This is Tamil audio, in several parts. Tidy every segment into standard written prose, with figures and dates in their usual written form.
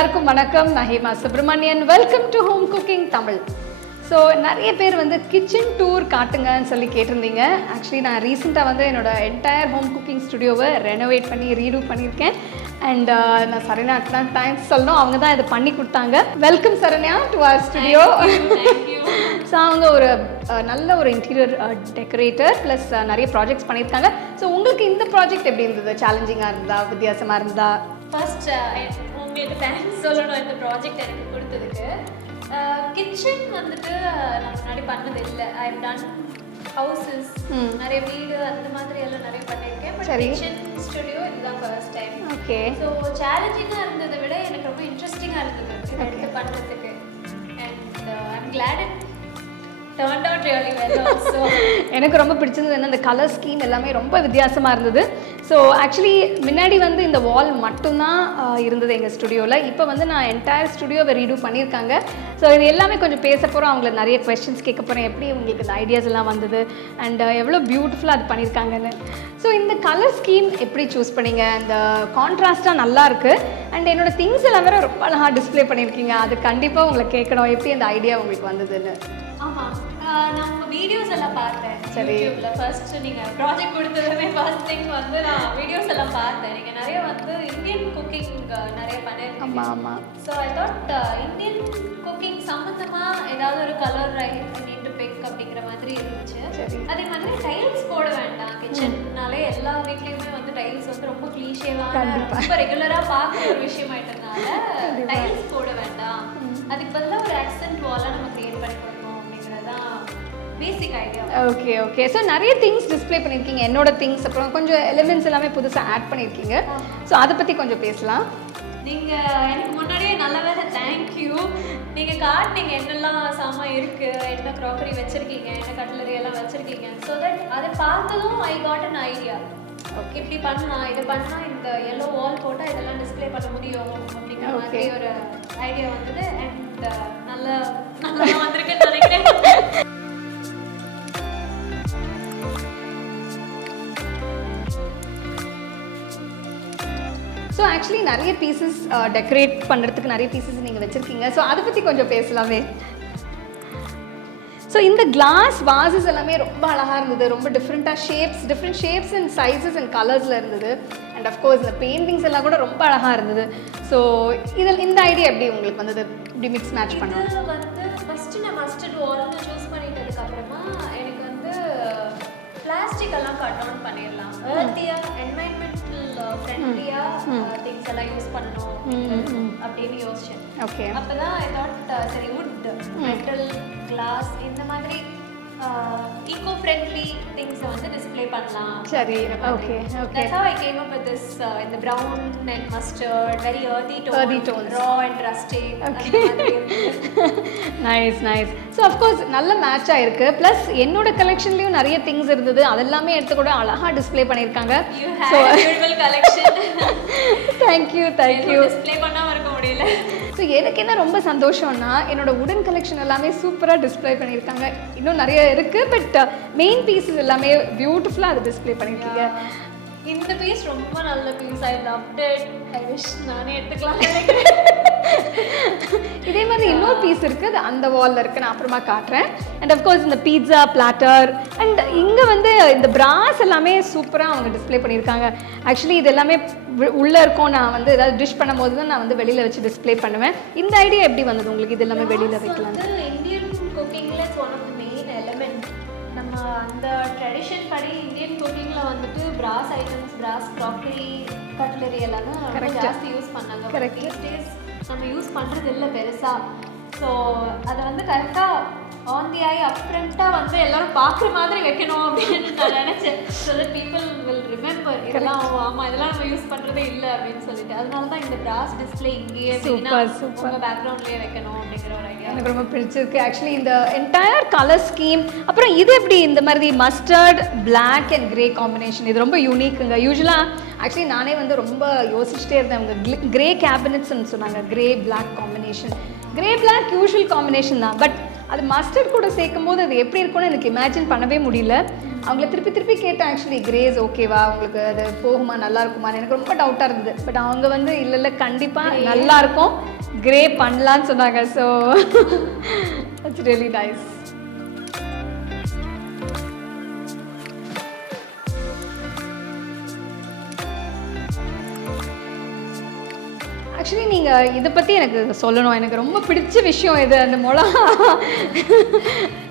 எல்லாருக்கும் வணக்கம். நான் Hema Subramanian. Welcome to home cooking Tamil. So நிறைய பேர் வந்து கிச்சன் டூர் காட்டுங்கன்னு சொல்லி கேட்டிருந்தீங்க. ஆக்சுவலி நான் ரீசெண்டாக வந்து என்னோட என்டையர் ஹோம் குக்கிங் ஸ்டுடியோவை ரெனோவேட் பண்ணி ரீடூ பண்ணியிருக்கேன். அண்ட் நான் சரண்யாக்கு தான் தேங்க்ஸ் சொல்லணும். அவங்க தான் இதை பண்ணி கொடுத்தாங்க. Welcome Saranya to our studio. So அவங்க ஒரு நல்ல ஒரு இன்டீரியர் டெக்கரேட்டர் ப்ளஸ் நிறைய ப்ராஜெக்ட்ஸ் பண்ணியிருக்காங்க. ஸோ உங்களுக்கு இந்த ப்ராஜெக்ட் எப்படி இருந்தது? சேலஞ்சிங்காக இருந்தா, வித்தியாசமாக இருந்தா? ஃபர்ஸ்ட் உங்களுக்கு தேங்க்ஸ் சொல்லணும் இந்த ப்ராஜெக்ட் எனக்கு கொடுத்ததுக்கு. கிச்சன் வந்துட்டு நான் முன்னாடி பண்ணது இல்லை. ஐ ஹவ் டன் ஹவுசஸ், நிறைய வீடு அந்த மாதிரி எல்லாம் நிறைய பண்ணியிருக்கேன். பட் கிச்சன் ஸ்டுடியோ இதுதான் ஃபர்ஸ்ட் டைம். ஓகே. ஸோ சேலஞ்சிங்காக இருந்ததை விட எனக்கு ரொம்ப இன்ட்ரெஸ்டிங்காக இருந்தது இதை எடுத்து பண்ணுறதுக்கு. And I'm glad it turned out really well also. எனக்கு ரொம்ப பிடிச்சது என்ன, அந்த கலர் ஸ்கீம் எல்லாமே ரொம்ப வித்தியாசமாக இருந்தது. ஸோ ஆக்சுவலி முன்னாடி வந்து இந்த வால் மட்டும்தான் இருந்தது எங்கள் ஸ்டுடியோவில். இப்போ வந்து நான் என்டையர் ஸ்டுடியோவை ரீடூ பண்ணியிருக்காங்க. ஸோ இது எல்லாமே கொஞ்சம் பேச போகிறோம். அவங்கள நிறைய கொஸ்டின்ஸ் கேட்க போகிறேன். எப்படி உங்களுக்கு இந்த ஐடியாஸ் எல்லாம் வந்தது அண்ட் எவ்வளோ பியூட்டிஃபுல்லாக அது பண்ணியிருக்காங்கன்னு. ஸோ இந்த கலர் ஸ்கீம் எப்படி சூஸ் பண்ணீங்க? அந்த கான்ட்ராஸ்ட்டாக நல்லா இருக்குது. அண்ட் என்னோடய திங்ஸ் எல்லாமே ரொம்ப அழகாக டிஸ்பிளே பண்ணியிருக்கீங்க. அது கண்டிப்பாக உங்களை கேட்கணும், எப்படி அந்த ஐடியா உங்களுக்கு வந்ததுன்னு. ஆமாம், நான் உங்கள் வீடியோஸ் எல்லாம் பார்த்தேன். சரி, யூடியூப்பில் ஃபர்ஸ்ட் நீங்கள் ப்ராஜெக்ட் கொடுத்ததுமே ஃபர்ஸ்ட் திங் வந்து நான் வீடியோஸ் எல்லாம் பார்த்தேன். நீங்கள் நிறைய வந்து இந்தியன் குக்கிங் நிறைய பண்ணியிருக்கீங்க. ஆமாம் ஆமாம். So I thought Indian cooking சம்மந்தமாக ஏதாவது ஒரு கலர் நீட் டு பிக் அப்படிங்கிற மாதிரி இருந்துச்சு. அதே மாதிரி டைல்ஸ் போட வேண்டாம். கிச்சன்னாலே எல்லா வீட்லேயுமே வந்து டைல்ஸ் வந்து ரொம்ப கிளீஷேவான, ரொம்ப ரெகுலராக பார்க்குற ஒரு விஷயம் ஆயிட்டதுனால டைல்ஸ் போட வேண்டாம். அதுக்கு பதிலாக ஒரு ஆக்சென்ட் வாலாக நம்ம கிரியேட் பண்ணி கொடுக்கணும் அப்படிங்கிறதான் basic idea. Okay okay. So நிறைய திங்ஸ் டிஸ்பிளே பண்ணியிருக்கீங்க. என்னோட திங்ஸ் அப்புறம் கொஞ்சம் எலிமெண்ட்ஸ் எல்லாமே புதுசாக ஆட் பண்ணியிருக்கீங்க. ஸோ அதை பற்றி கொஞ்சம் பேசலாம். நீங்கள் எனக்கு முன்னாடியே நல்ல வேலை தேங்க்யூ. நீங்கள் காட்டினீங்க என்னெல்லாம் சாமான் இருக்குது, என்ன க்ராக்கரி வச்சுருக்கீங்க, என்ன கட்லரி எல்லாம் வச்சுருக்கீங்க. ஸோ தட் அதை பார்த்ததும் I got an idea. Okay, இப்படி பண்ணலாம், இதை பண்ணால் இந்த எல்லோ வால் போட்டால் இதெல்லாம் டிஸ்பிளே பண்ண முடியும் அப்படிங்கிற மாதிரி ஒரு ஐடியா வந்தது. அண்ட் நல்லா வந்திருக்குன்னு நினைக்கிறேன். ஸோ ஆக்சுவலி நிறைய பீசஸ் டெக்கரேட் பண்ணுறதுக்கு நிறைய பீசஸ் நீங்கள் வச்சுருக்கீங்க. ஸோ அதை பற்றி கொஞ்சம் பேசலாமே. ஸோ இந்த கிளாஸ் வாசஸ் எல்லாமே ரொம்ப அழகாக இருந்தது. ரொம்ப different shapes and sizes and கலர்ஸில் இருந்தது. அண்ட் அஃப்கோர்ஸ் இந்த பெயிண்டிங்ஸ் எல்லாம் கூட ரொம்ப அழகாக இருந்தது. ஸோ இதில் இந்த ஐடியா எப்படி உங்களுக்கு வந்தது? இப்படி மிக்ஸ் மேட்ச் பண்ணோம் வந்து ஃபஸ்ட்டு நான் மஸ்டர்ட் வால்னு சூஸ் பண்ணிட்டதுக்கப்புறமா எனக்கு வந்து பிளாஸ்டிக் எல்லாம் கட் டவுன் பண்ணிடலாம். ஏர்த்தியாக என்வைரன்மெண்டல் ஃப்ரெண்ட்லியாக திங்ஸ் எல்லாம் யூஸ் பண்ணணும் அப்படின்னு யோசிச்சேன். ஓகே. அப்போ தான் ஐ தாட் சரி வுட், மெட்டல், கிளாஸ் இந்த மாதிரி ஈகோ ஃப்ரெண்ட்லி திங்ஸை வந்து டிஸ்பிளே பண்ணலாம். சரி, okay okay. That's how I came up with this in the brown and mustard, very earthy tones, raw and rustic. Okay. Nice. So of course நல்ல மேட்சாக இருக்குது. ப்ளஸ் என்னோட கலெக்ஷன்லேயும் நிறைய திங்ஸ் இருந்தது. அதெல்லாமே எடுத்து கூட அழகாக டிஸ்பிளே பண்ணியிருக்காங்க. So collection. தேங்க்யூ. டிஸ்பிளே பண்ணாமல் இருக்க முடியல. ஸோ எனக்கு என்ன ரொம்ப சந்தோஷம்னா, என்னோட உடன் கலெக்ஷன் எல்லாமே சூப்பராக டிஸ்பிளே பண்ணியிருக்காங்க. இன்னும் நிறைய இருக்குது, பட் மெயின் பீஸஸ் எல்லாமே பியூட்டிஃபுல்லாக அதை டிஸ்பிளே பண்ணியிருக்கீங்க. இந்த பீஸ் ரொம்ப நல்ல piece. I loved it. I wish நானே எடுத்துக்கலாம். இதே மாதிரி இன்னொரு பீஸ் இருக்குது, அது அந்த வாலில் இருக்குது. நான் அப்புறமா காட்டுறேன். அண்ட் அஃப்கோர்ஸ் இந்த பீட்சா பிளாட்டர் அண்ட் இங்கே வந்து இந்த பிராஸ் எல்லாமே சூப்பராக அவங்க டிஸ்பிளே பண்ணியிருக்காங்க. ஆக்சுவலி இது எல்லாமே உள்ளே இருக்கும். நான் வந்து ஏதாவது டிஷ் பண்ணும்போது தான் நான் வந்து வெளியில் வச்சு டிஸ்பிளே பண்ணுவேன். இந்த ஐடியா எப்படி வந்தது உங்களுக்கு? இது எல்லாமே வெளியில் வைக்கலாம். இந்தியன் குக்கிங்கில் it's one of the main element. நம்ம அந்த ட்ரெடிஷன் படி இந்தியன் குக்கிங்கில் வந்துட்டு brass items, brass crockery, cutlery எல்லாம் ஜாஸ்தி யூஸ் பண்ணாங்க. கரெக்ட். தீஸ் டேஸ் நம்ம யூஸ் பண்ணுறது இல்லை பெருசாக. ஸோ அதை வந்து கரெக்டாக ஆன் தி ஐ அப்ரண்ட்டாக வந்து எல்லாரும் பார்க்குற மாதிரி வைக்கணும் அப்படின்னு நான் நினச்சேன். So that people will remember இதெல்லாம் ஆமாம் இதெல்லாம் நம்ம யூஸ் பண்ணுறதே இல்லை அப்படின்னு சொல்லிட்டு. அதனால தான் இந்த பிராஸ் டிஸ்பிளே இங்கேயே உங்கள் பேக்ரவுண்ட்லேயே வைக்கணும் அப்படிங்கிற ஒரு ஐடியா எனக்கு ரொம்ப பிடிச்சிருக்கு. ஆக்சுவலி இந்த என்டையர் கலர் ஸ்கீம், அப்புறம் இது எப்படி இந்த மாதிரி mustard, black and grey combination, இது ரொம்ப யூனிக்குங்க. யூஸ்வலாக ஆக்சுவலி நானே வந்து ரொம்ப யோசிச்சுட்டே இருந்தேன். அவங்க கிரே கேபினட்ஸ்ன்னு சொன்னாங்க. Grey black combination, grey black usual combination தான். பட் அது மஸ்டர்ட் கூட சேர்க்கும் போது அது எப்படி இருக்கும்னு எனக்கு இமேஜின் பண்ணவே முடியல. அவங்கள திருப்பி திருப்பி கேட்டேன் ஆக்சுவலி கிரேஸ் ஓகேவா உங்களுக்கு அது போகுமா நல்லா இருக்குமா எனக்கு ரொம்ப டவுட்டாக இருந்தது. பட் அவங்க வந்து இல்லை கண்டிப்பாக நல்லா இருக்கும் கிரே பண்ணலான்னு சொன்னாங்க. So it's really nice. Actually நீங்கள் இதை பற்றி எனக்கு சொல்லணும். எனக்கு ரொம்ப பிடிச்ச விஷயம் இது அந்த மிளகா.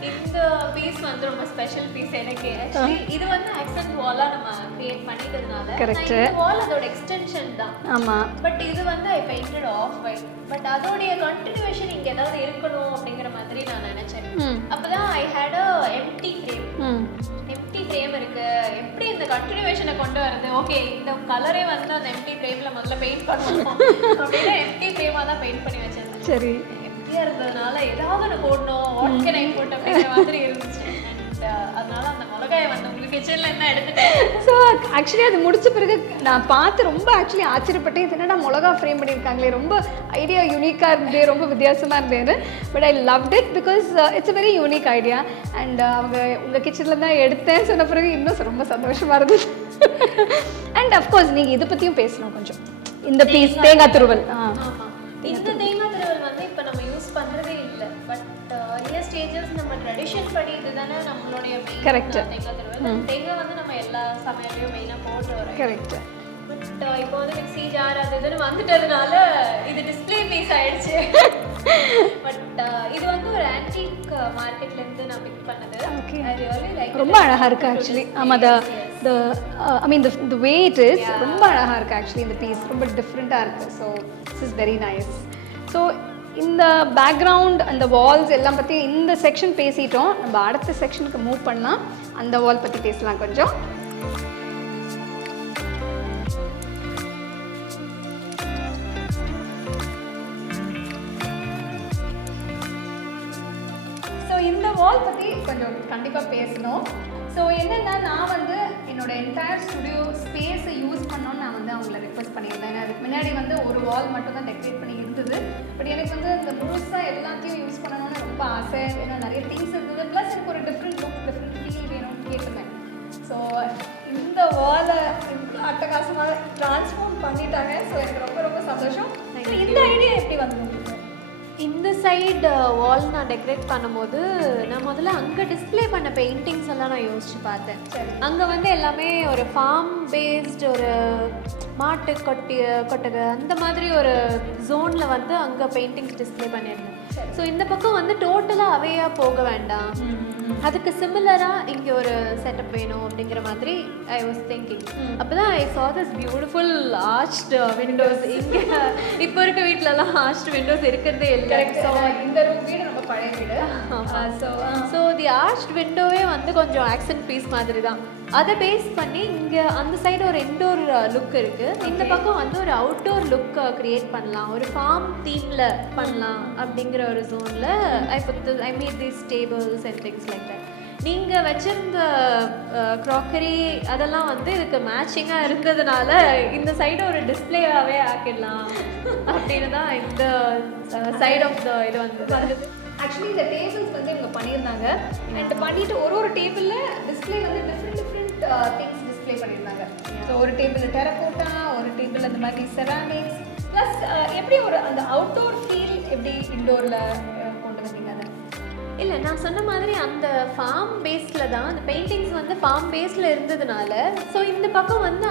இந்த பீஸ் வந்து ரொம்ப ஸ்பெஷல் பீஸ் எனக்கு. ஆக்சுவலி இது வந்து ஆக்சென்ட் வாலா நம்ம கிரியேட் பண்ணிட்டதுனால கரெக்ட் வால் அதோட எக்ஸ்டென்ஷன் தான். ஆமாம். பட் இது வந்து I painted off white. But அதோடைய கண்டினியூவேஷன் இங்கே ஏதாவது இருக்கணும் அப்படிங்கிற மாதிரி நான் நினைச்சேன். அப்பதான் I had a empty frame. Empty frame இருக்கு, எப்படி இந்த கண்டினியூவேஷனை கொண்டு வரது? ஓகே, இந்த கலரே வந்து அந்த எம்டி ஃப்ரேம்ல முதல்ல பெயிண்ட் பண்ணுவோம் அப்படின்னு எம்டி ஃப்ரேமா தான் பெயிண்ட் பண்ணி வச்சிருந்தேன். சரி, எம்டியா இருந்ததுனால ஏதாவது ஒன்று போடணும், வாட் கேன் ஐ புட் அப்படிங்கிற மாதிரி இருந்துச்சு. அதனால அந்த மிளகாயை வந்து உங்களுக்கு கிச்சன்ல இருந்தா எடுத்துட்டேன். ஸோ ஆக்சுவலி அது முடிச்ச பிறகு நான் பார்த்து ரொம்ப ஆக்சுவலி ஆச்சரியப்பட்டேன். இது என்னடா மிளகா ஃப்ரேம் பண்ணியிருக்காங்களே, ரொம்ப ஐடியா யூனிக்காக இருந்தது, ரொம்ப வித்தியாசமாக இருந்தது. But I loved it because it's a very unique idea. And அவங்க உங்கள் கிச்சனில் தான் எடுத்தேன் சொன்ன பிறகு இன்னும் ரொம்ப சந்தோஷமாக இருந்தது. அண்ட் அஃப்கோர்ஸ் நீங்கள் இதை பற்றியும் பேசணும் கொஞ்சம். இந்த பீஸ் தேங்காய் துருவல். இந்த தேங்காய் துருவல் வந்து இப்போ நம்ம யூஸ் பண்ணுறதே இல்லை. பட் நிறைய ஸ்டேஜஸ் நம்ம ட்ரெடிஷன் படி இதுதானே நம்மளுடைய கரெக்ட். தேங்காய் துருவல். தேங்காய் வந்து நம்ம எல்லா சமையலையும் மெயினாக போட்டு வரோம். கரெக்ட். பட் இப்போ வந்து மிக்ஸி ஜார் அது இதுன்னு வந்துட்டதுனால இது டிஸ்பிளே பீஸ் ஆயிடுச்சு. பட் இது வந்து ஒரு ஆன்டிக் மார்க்கெட்ல இருந்து நான் பிக் பண்ணது. I really like. ரொம்ப அழகா இருக்கு ஆக்சுவலி. ஆமாம், ஐ மீன் த வே இட் இஸ் ரொம்ப அழகா இருக்கு ஆக்சுவலி. இந்த பீஸ் ரொம்ப டிஃப்ரெண்ட்டாக இருக்கு. So this is very nice. So இந்த பேக்ரவுண்ட் அந்த வால்ஸ் எல்லாம் பற்றி இந்த செக்ஷன் பேசிட்டோம். நம்ம அடுத்த செக்ஷனுக்கு மூவ் பண்ணலாம். அந்த வால் பற்றி பேசலாம் கொஞ்சம். ஸோ இந்த வால் பற்றி கொஞ்சம் கண்டிப்பாக பேசணும். ஸோ என்னென்னா, நான் வந்து என்னோட என்டையர் ஸ்டுடியோ ஸ்பேஸை யூஸ் பண்ணோன்னு நான் வந்து அவங்கள ரிக்வெஸ்ட் பண்ணியிருந்தேன். அதுக்கு முன்னாடி வந்து ஒரு வால் மட்டும் தான் டெக்கரேட் பண்ணி இருந்தது. பட் எனக்கு வந்து இந்த முழுசாக எல்லாத்தையும் யூஸ் பண்ணணும்னு ரொம்ப ஆசை. ஏன்னா நிறைய திங்ஸ் இருந்தது, ப்ளஸ் எனக்கு ஒரு டிஃப்ரெண்ட் லுக் டிஃப்ரெண்ட் ஃபீல் வேணும்னு கேட்டுருந்தேன். ஸோ இந்த வாலை அட்டகாசமாக ட்ரான்ஸ்ஃபார்ம் பண்ணிட்டாங்க. ஸோ எனக்கு ரொம்ப ரொம்ப சந்தோஷம். இந்த ஐடியா எப்படி வந்து இந்த சைடு வால் நான் டெக்கரேட் பண்ணும்போது நான் முதல்ல அங்கே டிஸ்பிளே பண்ண பெயிண்டிங்ஸ் எல்லாம் நான் யோசிச்சு பார்த்தேன். அங்கே வந்து எல்லாமே ஒரு ஃபார்ம் பேஸ்டு ஒரு மாட்டு கொட்டகை அந்த மாதிரி ஒரு ஜோனில் வந்து அங்கே பெயிண்டிங்ஸ் டிஸ்பிளே பண்ணியிருந்தேன். ஸோ இந்த பக்கம் வந்து டோட்டலாக அவையாக போக வேண்டாம், அதுக்கு சிமிலராக இங்கே ஒரு செட்டப் வேணும் அப்படிங்கிற மாதிரி ஐ வாஸ் திங்கிங். அப்போ தான் ஐ saw this beautiful arched Windows. இங்கே இப்போ இருக்க வீட்டிலலாம் ஆர்ச்டு விண்டோஸ் இருக்கிறதே இல்லை. ஸோ இந்த வீடு ரொம்ப பழைய வீடு. ஸோ தி ஆர்ச்டு விண்டோவே வந்து கொஞ்சம் ஆக்சன்ட் பீஸ் மாதிரி தான். அதை பேஸ் பண்ணி இங்கே அந்த சைடு ஒரு இன்டோர் லுக் இருக்குது, இந்த பக்கம் வந்து ஒரு அவுட்டோர் லுக் க்ரியேட் பண்ணலாம், ஒரு ஃபார்ம் தீமில் பண்ணலாம் அப்படிங்கிற ஒரு ஜோனில் I made these tables and things like that. நீங்கள் வச்சிருந்த க்ராக்கரி அதெல்லாம் வந்து இதுக்கு மேட்சிங்காக இருந்ததுனால இந்த சைடு ஒரு டிஸ்பிளேவாகவே ஆக்கிடலாம் அப்படின்னு தான் இந்த சைட் ஆஃப் த இது வந்தது. ஆக்சுவலி இந்த டேபிள்ஸ் வந்து இவங்க பண்ணியிருந்தாங்க. அண்ட் பண்ணிட்டு ஒரு டேபிளில் டிஸ்பிளே வந்து டிஃப்ரெண்ட் திங்ஸ் டிஸ்பிளே பண்ணியிருந்தாங்க. ஸோ ஒரு டேபிள் டெரகோட்டா, ஒரு டேபிள் அந்த மாதிரி செராமிக்ஸ், ப்ளஸ் எப்படி ஒரு அந்த அவுட்டோர் ஃபீல் எப்படி இன்டோரில் கொண்டு வந்தீங்க? அதை இல்லை, நான் சொன்ன மாதிரி அந்த ஃபார்ம் பேஸில் தான் அந்த பெயிண்டிங்ஸ் வந்து ஃபார்ம் பேஸில் இருந்ததுனால ஸோ இந்த பக்கம் வந்து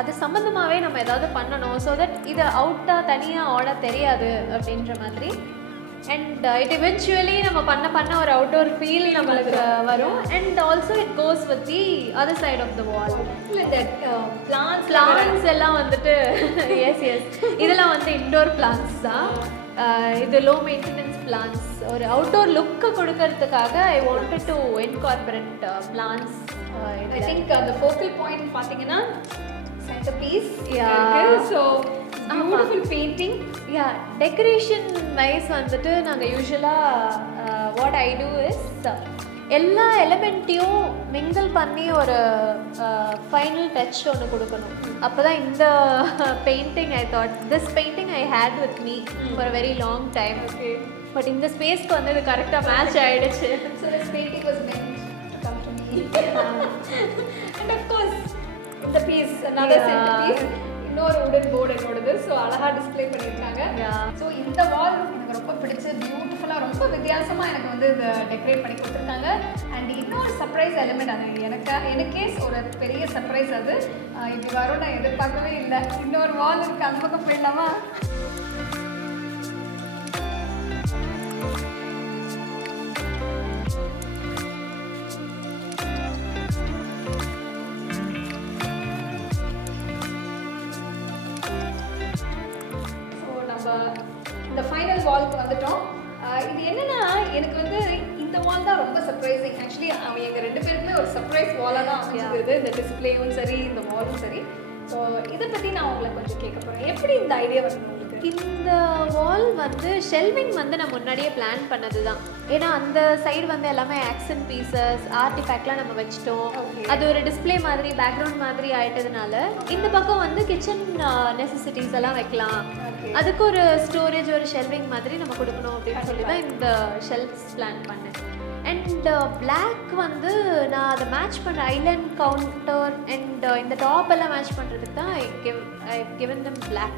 அது சம்மந்தமாகவே நம்ம ஏதாவது பண்ணணும், ஸோ தட் இதை அவுட்டாக தனியாக ஆட தெரியாது அப்படின்ற மாதிரி. அண்ட் இட் இவென்ச்சுவலி நம்ம பண்ண ஒரு அவுட்டோர் ஃபீல் நம்மளுக்கு வரும். And also it goes with the other side of the wall. இல்லை, இந்த பிளான்ஸ் எல்லாம் வந்துட்டு எஸ் இதெல்லாம் வந்து இன்டோர் பிளான்ஸ் தான். இது லோ மெயின்டெனன்ஸ் பிளான்ஸ். ஒரு அவுட்டோர் லுக்கை கொடுக்கறதுக்காக I wanted to incorporate plants. I think அந்த ஃபோக்கல் பாயிண்ட் பார்த்தீங்கன்னா centre piece. So beautiful painting. Decoration wise வந்துட்டு நாங்கள் யூஸ்வலாக வாட் ஐ டூ இஸ் எல்லா எலிமெண்ட்டையும் மிங்கிள் பண்ணி ஒரு ஃபைனல் டச் ஒன்று கொடுக்கணும். அப்போ தான் இந்த painting I thought this painting I had with me for a very long time. Okay, but இந்த ஸ்பேஸ்க்கு வந்து இது கரெக்டாக மேட்ச் ஆகிடுச்சு. So this painting was meant to come to me. And of course இந்த பீஸ் another center piece இன்னொரு உடன் போர்டு என்னோடது. ஸோ அழகாக டிஸ்பிளே பண்ணியிருக்காங்க. ஸோ இந்த வால் எனக்கு ரொம்ப பிடிச்சி பியூட்டிஃபுல்லாக ரொம்ப வித்தியாசமாக எனக்கு வந்து இதை டெக்கரேட் பண்ணி கொடுத்துருக்காங்க. அண்ட் இன்னொரு சர்ப்ரைஸ் எலிமெண்ட் அது எனக்கே ஒரு பெரிய சர்ப்ரைஸ் அது. இப்படி வரும் நான் எதிர்பார்க்கவே இல்லை. இன்னொரு வால் இருக்குது, அந்த பக்கம் போயிடலாமா? இந்த ஃபைனல் வால்க்கு வந்துட்டோம். இது என்னன்னா எனக்கு வந்து இந்த வால் தான் ரொம்ப சர்ப்ரைசிங். ஆக்சுவலி எங்கள் 2 பேருக்குமே ஒரு சர்ப்ரைஸ் வாலாக தான் அமைஞ்சது. இந்த டிஸ்பிளேவும் சரி, இந்த வாலும் சரி. ஸோ இதை பற்றி நான் உங்களை கொஞ்சம் கேட்க போகிறேன். எப்படி இந்த ஐடியா வந்து உங்களுக்கு? இந்த வால் வந்து ஷெல்விங் வந்து நான் முன்னாடியே பிளான் பண்ணது தான். ஏன்னா அந்த சைடு வந்து எல்லாமே ஆக்சன்ட் பீசஸ் ஆர்டிஃபேக்ட்லாம் நம்ம வச்சுட்டோம். அது ஒரு டிஸ்பிளே மாதிரி பேக்ரவுண்ட் மாதிரி ஆயிட்டதுனால இந்த பக்கம் வந்து கிச்சன் நெசசிட்டிஸ் எல்லாம் வைக்கலாம். அதுக்கு ஒரு ஸ்டோரேஜ் ஒரு ஷெல்விங் மாதிரி நம்ம கொடுக்கணும் அப்படின்னு சொல்லி தான் இந்த ஷெல்ஃப்ஸ் பிளான் பண்ணேன். அண்ட் பிளாக் வந்து நான் அதை மேட்ச் பண்ண ஐலண்ட் கவுண்டர் அண்ட் இந்த டாப் எல்லாம் மேட்ச் பண்ணுறதுக்கு தான் ஐ given them black.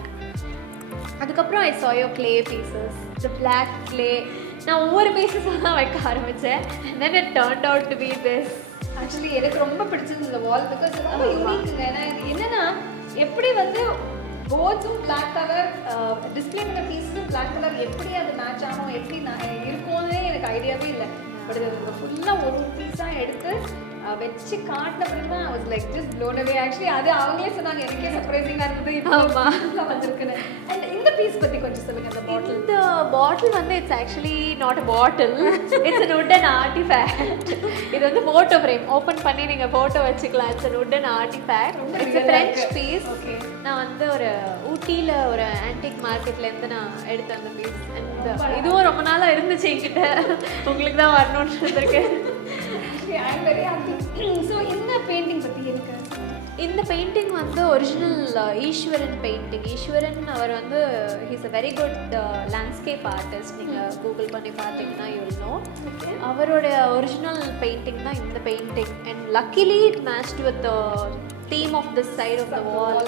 அதுக்கப்புறம் ஐ saw your clay pieces, the black clay. நான் ஒவ்வொரு பீசஸாக தான் வைக்க ஆரம்பித்தேன். and then it turned out to be this. Actually எனக்கு ரொம்ப பிடிச்சது இந்த வால் பிகாஸ் ரொம்ப யூனிக்குங்க. ஏன்னா இது என்னன்னா எப்படி வந்து போர்ட்ஸும் பிளாக் கலர் டிஸ்பிளே பண்ண பீஸும் பிளாக் கலர் எப்படி அது மேட்ச் ஆகும் எப்படி இருக்கும்னே எனக்கு ஐடியாவே இல்லை. பட் இது ஃபுல்லாக ஒரு பீஸாக எடுத்து வச்சு காட்டின பிறகு தான் was like just blown away. Actually அது அவங்களே சொன்னாங்க, எனக்கே சர்ப்ரைசிங்காக இருந்தது. இப்போ வந்திருக்குன்னு. அண்ட் இந்த பீஸ் பற்றி கொஞ்சம் சொல்லுங்கள். அந்த பாட்டில், இந்த பாட்டில் வந்து it's actually not a bottle, it's a wooden artifact. இது வந்து ஃபோட்டோ ஃப்ரேம் ஓப்பன் பண்ணி நீங்கள் ஃபோட்டோ வச்சுக்கலாம். It's a wooden artefact. It's a French piece. Okay, நான் வந்து ஒரு ஊட்டியில் ஒரு ஆன்டிக் மார்க்கெட்லேருந்து நான் எடுத்த அந்த பீஸ். அண்ட் இதுவும் ரொம்ப நாளாக இருந்துச்சு என்கிட்ட. உங்களுக்கு தான் வரணும்னு இருந்திருக்கேன். I am very happy. So இந்த பெயிண்டிங் பற்றி எனக்கு இந்த பெயிண்டிங் வந்து ஒரிஜினல் ஈஸ்வரன் பெயிண்டிங். ஈஸ்வரன் அவர் வந்து he's a very good landscape artist. நீங்கள் கூகுள் பண்ணி பார்த்தீங்கன்னா யூல் நோ. அவரோட ஒரிஜினல் பெயிண்டிங் தான் இந்த painting. And luckily it matched with theme of this side of the wall.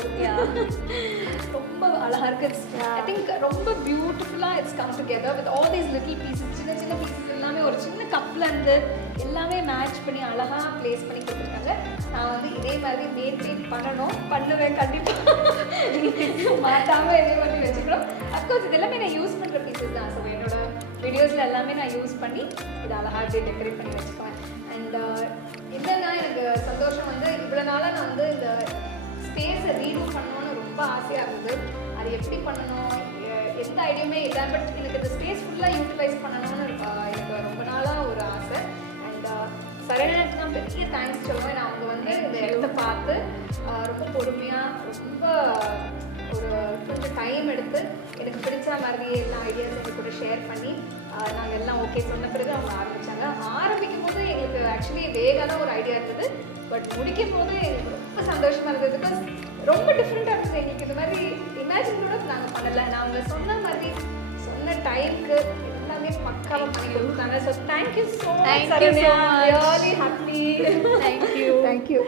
ரொம்ப அழகாக இருக்குது. ஐ திங்க் ரொம்ப பியூட்டிஃபுல்லாக it's come together with all these little pieces. சின்ன சின்ன பீசஸ் எல்லாமே ஒரு சின்ன கப்லேருந்து எல்லாமே மேட்ச் பண்ணி அழகாக ப்ளேஸ் பண்ணி கொடுத்துருக்காங்க. நான் வந்து இதே மாதிரி மேட் பண்ணுவேன் கண்டிப்பாக. மாட்டாமல் இதே மாதிரி வச்சுக்கிறோம். அஃப்கோர்ஸ் இது எல்லாமே நான் யூஸ் பண்ணுற பீசஸ் தான். ஸோ என்னோட வீடியோஸில் எல்லாமே நான் யூஸ் பண்ணி இதை அழகாக டெக்கரேட் பண்ணி வச்சுக்குவேன். அண்ட் என்னன்னா எனக்கு சந்தோஷம் வந்து இவ்வளோ நாளாக நான் வந்து இந்த ஸ்பேஸை ரீடூ பண்ணணும்னு ரொம்ப ஆசையாக இருந்தது. அது எப்படி பண்ணணும் எந்த ஐடியாவுமே இல்லை. பட் எனக்கு இந்த ஸ்பேஸ் ஃபுல்லாக யூட்டிலைஸ் பண்ணணும்னு எனக்கு ரொம்ப நாளாக ஒரு ஆசை. அண்ட் சரவணனுக்கு நான் பெரிய தேங்க்ஸ் சொல்லுவேன். நான் அவங்க வந்து இந்த இடத்த பார்த்து ரொம்ப பொறுமையாக ரொம்ப ஒரு கொஞ்சம் டைம் எடுத்து எனக்கு பிடிச்ச மாதிரியே எல்லா ஐடியாஸும் எங்கள் கூட ஷேர் பண்ணி நாங்கள் எல்லாம் ஓகே சொன்ன பிறகு அவங்க ஆரம்பித்தாங்க. ஆரம்பிக்கும் போது எங்களுக்கு ஆக்சுவலி வேகான ஒரு ஐடியா இருந்தது. பட் முடிக்கும் போது எங்களுக்கு ரொம்ப சந்தோஷமாக இருந்தது. பிகாஸ் ரொம்ப டிஃப்ரெண்ட்டாக இருந்தது. எங்களுக்கு இது மாதிரி இமேஜின் கூட நாங்கள் பண்ணலை. நாங்கள் சொன்ன மாதிரி சொன்ன டைமுக்கு எல்லாமே பக்காவாக பண்ணி கொடுத்தாங்க. So thank you so much. Thank you so much. Really happy. Thank you. Thank you.